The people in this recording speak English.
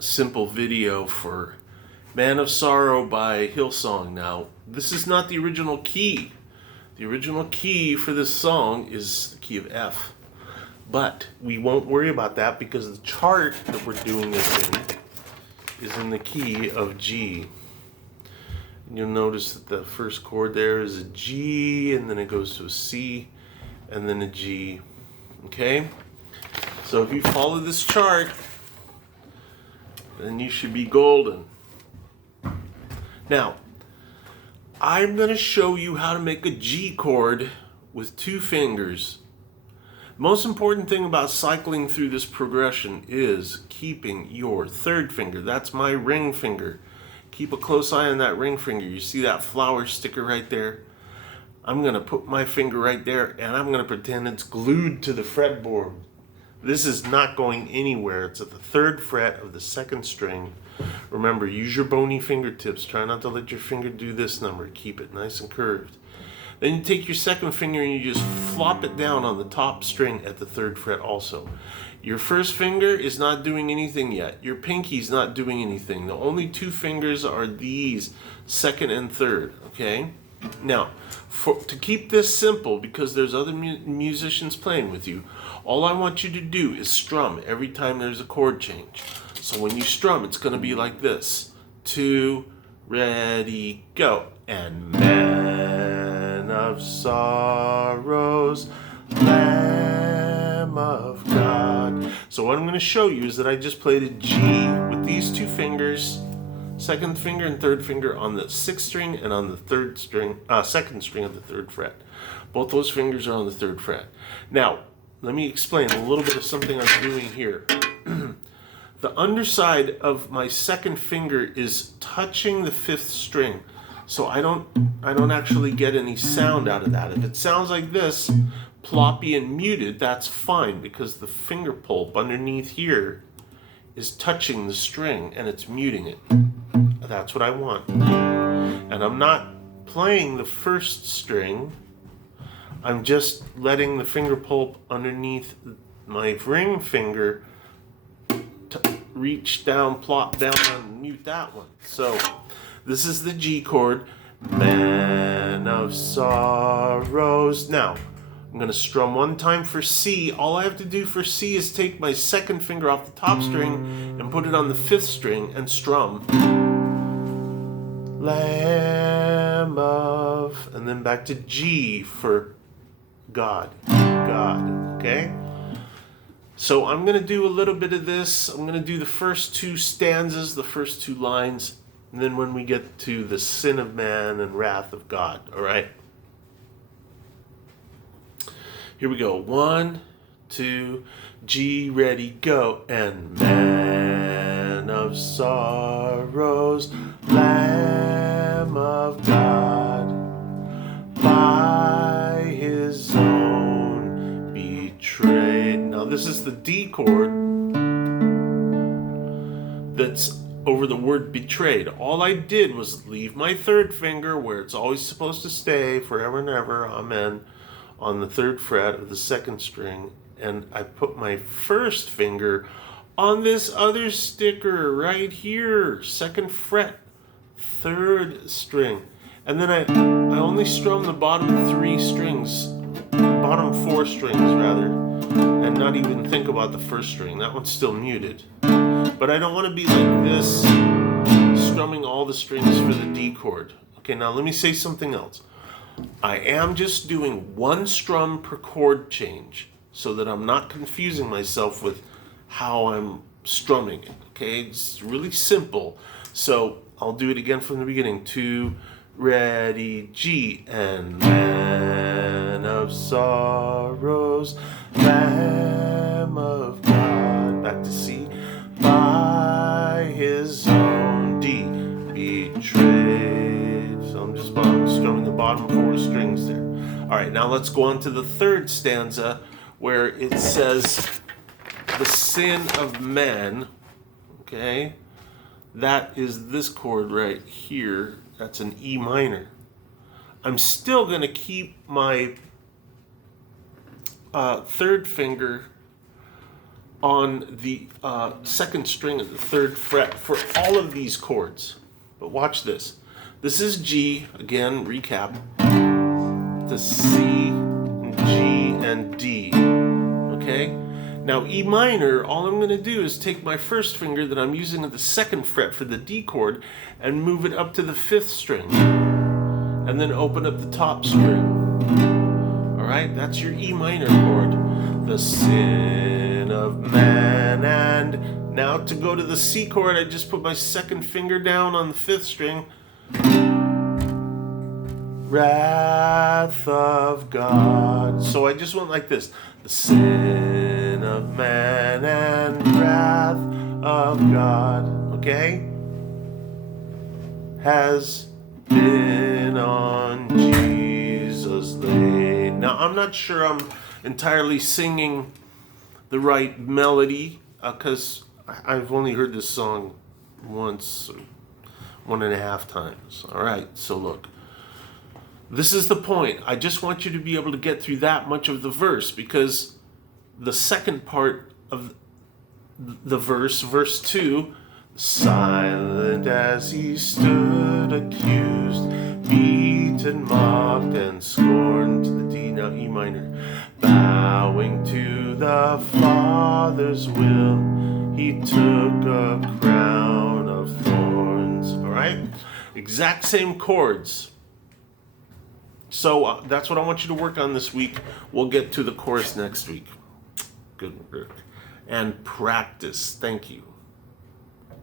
simple video for Man of Sorrow by Hillsong. Now, this is not the original key. The original key for this song is the key of F. But we won't worry about that because the chart that we're doing this in is in the key of G. And you'll notice that the first chord there is a G, and then it goes to a C, and then a G. Okay? So if you follow this chart, then you should be golden. Now, I'm going to show you how to make a G chord with 2 fingers. The most important thing about cycling through this progression is keeping your 3rd finger. That's my ring finger. Keep a close eye on that ring finger. You see that flower sticker right there? I'm going to put my finger right there and I'm going to pretend it's glued to the fretboard. This is not going anywhere. It's at the 3rd fret of the 2nd string. Remember, use your bony fingertips. Try not to let your finger do this number. Keep it nice and curved. Then you take your 2nd finger and you just flop it down on the top string at the 3rd fret also. Your 1st finger is not doing anything yet. Your pinky's not doing anything. The only 2 fingers are these, 2nd and 3rd, okay? Now, to keep this simple, because there's other musicians playing with you, all I want you to do is strum every time there's a chord change. So when you strum, it's going to be like this. 2, ready, go. And Man of Sorrows, Lamb of God. So what I'm going to show you is that I just played a G with these 2 fingers, 2nd finger and 3rd finger on the 6th string and on the 2nd string of the 3rd fret. Both those fingers are on the 3rd fret. Now, let me explain a little bit of something I'm doing here. The underside of my 2nd finger is touching the 5th string. So I don't actually get any sound out of that. If it sounds like this, ploppy and muted, that's fine because the finger pulp underneath here is touching the string and it's muting it. That's what I want. And I'm not playing the 1st string. I'm just letting the finger pulp underneath my ring finger reach down, plop down, and mute that one. So this is the G chord, Man of Sorrows. Now, I'm going to strum 1 time for C. All I have to do for C is take my 2nd finger off the top string and put it on the 5th string and strum. Lamb of, and then back to G for God, okay? So I'm going to do a little bit of this. I'm going to do the first 2 stanzas, the first 2 lines, and then when we get to the sin of man and wrath of God, all right? Here we go. 1, 2, G, ready, go. And Man of Sorrows, Lamb of God, by his own betrayed. Now this is the D chord that's over the word betrayed. All I did was leave my 3rd finger where it's always supposed to stay forever and ever, amen, on the 3rd fret of the 2nd string, and I put my 1st finger on this other sticker right here, 2nd fret, 3rd string, and then I only strum the bottom 3 strings, bottom 4 strings rather, and not even think about the 1st string. That one's still muted. But I don't want to be like this, strumming all the strings for the D chord. Okay, now let me say something else. I am just doing 1 strum per chord change so that I'm not confusing myself with how I'm strumming it. Okay, it's really simple. So I'll do it again from the beginning. 2, ready, G, and Man of Sorrows, Lamb of God, back to C, by his own D betrayed. So I'm just strumming the bottom 4 strings there. All right, now let's go on to the 3rd stanza where it says the sin of man. Okay, that is this chord right here. That's an E minor. I'm still going to keep my 3rd finger on the second string of the third fret for all of these chords. But watch this. This is G, again, recap, to C, and G, and D, okay? Now E minor, all I'm going to do is take my first finger that I'm using at the second fret for the D chord and move it up to the 5th string, and then open up the top string. Alright, that's your E minor chord. The sin of man. And now to go to the C chord, I just put my second finger down on the 5th string. Wrath of God. So I just went like this. The sin of man and wrath of God, okay, has been on Jesus laid. Now, I'm not sure I'm entirely singing the right melody because I've only heard this song once, 1.5 times. All right, so look. This is the point. I just want you to be able to get through that much of the verse, because the second part of the verse, verse 2, silent as he stood accused, beaten, mocked, and scorned, to the D, now E minor, bowing to the Father's will, he took a crown of thorns. All right? Exact same chords. So that's what I want you to work on this week. We'll get to the chorus next week. Good work. And practice. Thank you.